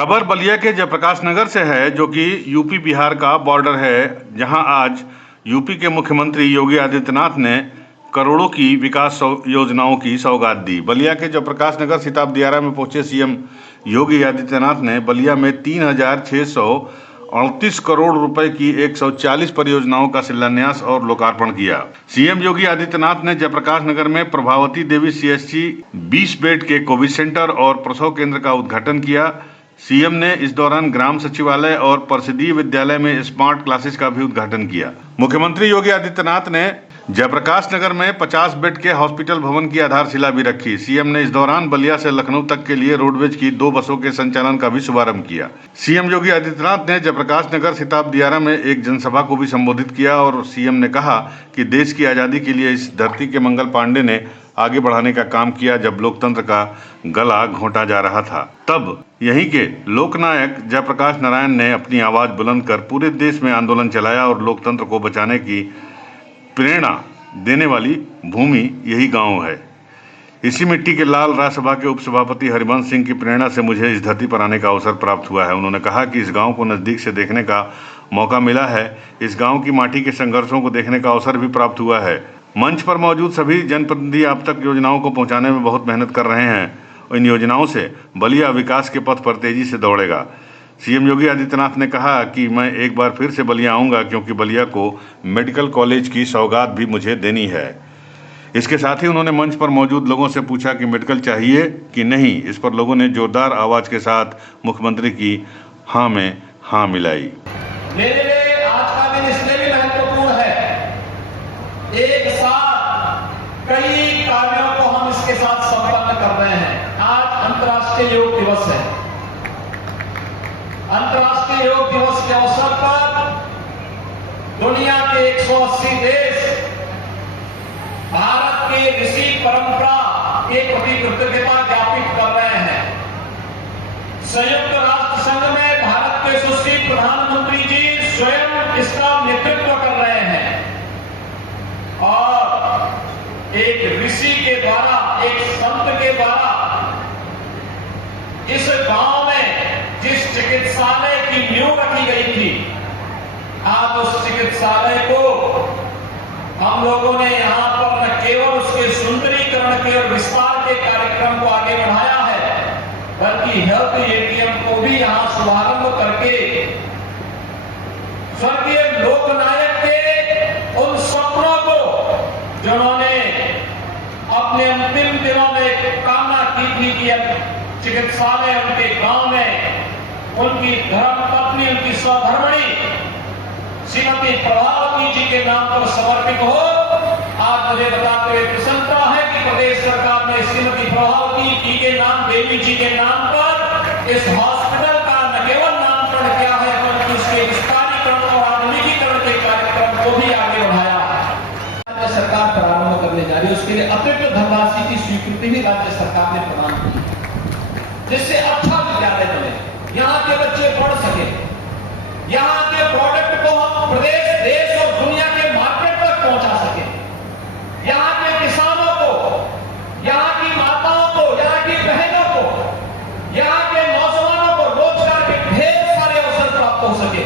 खबर बलिया के जयप्रकाश नगर से है, जो कि यूपी बिहार का बॉर्डर है, जहां आज यूपी के मुख्यमंत्री योगी आदित्यनाथ ने करोड़ों की विकास योजनाओं की सौगात दी। बलिया के जयप्रकाश नगर सिताब दियारा में पहुंचे सीएम योगी आदित्यनाथ ने बलिया में 3,638 करोड़ रुपए की 140 परियोजनाओं का शिलान्यास और लोकार्पण किया। सीएम योगी आदित्यनाथ ने जयप्रकाश नगर में प्रभावती देवी सीएचसी 20 बेड के कोविड सेंटर और प्रसव केंद्र का उद्घाटन किया। सीएम ने इस दौरान ग्राम सचिवालय और परिषदीय विद्यालय में स्मार्ट क्लासेस का भी उद्घाटन किया। मुख्यमंत्री योगी आदित्यनाथ ने जयप्रकाश नगर में 50 बेड के हॉस्पिटल भवन की आधारशिला भी रखी। सीएम ने इस दौरान बलिया से लखनऊ तक के लिए रोडवेज की 2 बसों के संचालन का भी शुभारंभ किया। सीएम योगी आदित्यनाथ ने जयप्रकाश नगर सिताब दियारा में एक जनसभा को भी संबोधित किया और सीएम ने कहा कि देश की आजादी के लिए इस धरती के मंगल पांडे ने आगे बढ़ाने का काम किया। जब लोकतंत्र का गला घोंटा जा रहा था, तब यहीं के लोकनायक जयप्रकाश नारायण ने अपनी आवाज बुलंद कर पूरे देश में आंदोलन चलाया और लोकतंत्र को बचाने की प्रेरणा देने वाली भूमि यही गांव है। इसी मिट्टी के लाल राज्यसभा के उपसभापति हरिवंश सिंह की प्रेरणा से मुझे इस धरती पर आने का अवसर प्राप्त हुआ है। उन्होंने कहा कि इस गांव को नजदीक से देखने का मौका मिला है। इस गांव की माटी के संघर्षों को देखने का अवसर भी प्राप्त हुआ है। मंच पर मौजूद सभी जनप्रतिनिधि अब तक योजनाओं को पहुंचाने में बहुत मेहनत कर रहे हैं। इन योजनाओं से बलिया विकास के पथ पर तेजी से दौड़ेगा। सीएम योगी आदित्यनाथ ने कहा कि मैं एक बार फिर से बलिया आऊंगा, क्योंकि बलिया को मेडिकल कॉलेज की सौगात भी मुझे देनी है। इसके साथ ही उन्होंने मंच पर मौजूद लोगों से पूछा कि मेडिकल चाहिए कि नहीं। इस पर लोगों ने जोरदार आवाज के साथ मुख्यमंत्री की हाँ में हाँ मिलाई। मेरे लिए आज का दिन इसलिए भी महत्वपूर्ण है, एक साथ कई कार्यों को हम इसके साथ संपन्न कर रहे हैं। आज अंतर्राष्ट्रीय योग दिवस है। अंतर्राष्ट्रीय योग दिवस के अवसर पर दुनिया के 180 देश भारत की ऋषि परंपरा के प्रति कृतज्ञता ज्ञापित कर रहे हैं। संयुक्त राष्ट्र संघ में भारत के सुश्री प्रधानमंत्री जी स्वयं इसका नेतृत्व कर रहे हैं और एक ऋषि के द्वारा, एक संत के द्वारा इस गांव में जिस चिकित्सालय की नींव रखी गई थी, आज उस चिकित्सालय को हम लोगों ने यहां पर न केवल उसके सुंदरीकरण के और विस्तार के कार्यक्रम को आगे बढ़ाया है, बल्कि हेल्थ एटीएम को भी यहां शुभारंभ करके स्वर्गीय लोकनायक के उन सपनों को, जिन्होंने अपने अंतिम दिनों में कामना की थी कि चिकित्सालय उनके गांव में उनकी धर्म पत्नी, उनकी स्वधर्मणी श्रीमती प्रभावती जी के नाम पर समर्पित हो। आज मुझे बताते हुए प्रसन्नता है कि प्रदेश सरकार ने श्रीमती प्रभावती जी के नाम, देवी जी के नाम पर इस हॉस्पिटल का न केवल नामकरण किया है, बल्कि उसके विस्तारीकरण और आधुनिकीकरण के कार्यक्रम को भी आगे बढ़ाया है। राज्य सरकार प्रारंभ करने जा रही है, उसके लिए अतिरिक्त धनराशि की स्वीकृति भी राज्य सरकार ने प्रदान की, जिससे अच्छा विद्यालय बने, यहाँ के बच्चे पढ़ सके, यहाँ के प्रोडक्ट को हम प्रदेश, देश और दुनिया के मार्केट तक पहुंचा सके, यहाँ के किसानों को, यहाँ की माताओं को, यहाँ की बहनों को, यहाँ के नौजवानों को रोजगार के ढेर सारे अवसर प्राप्त हो सके।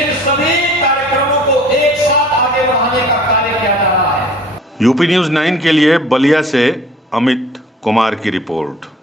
इन सभी कार्यक्रमों को एक साथ आगे बढ़ाने का कार्य किया जा रहा है। यूपी न्यूज़ 9 के लिए बलिया से अमित कुमार की रिपोर्ट।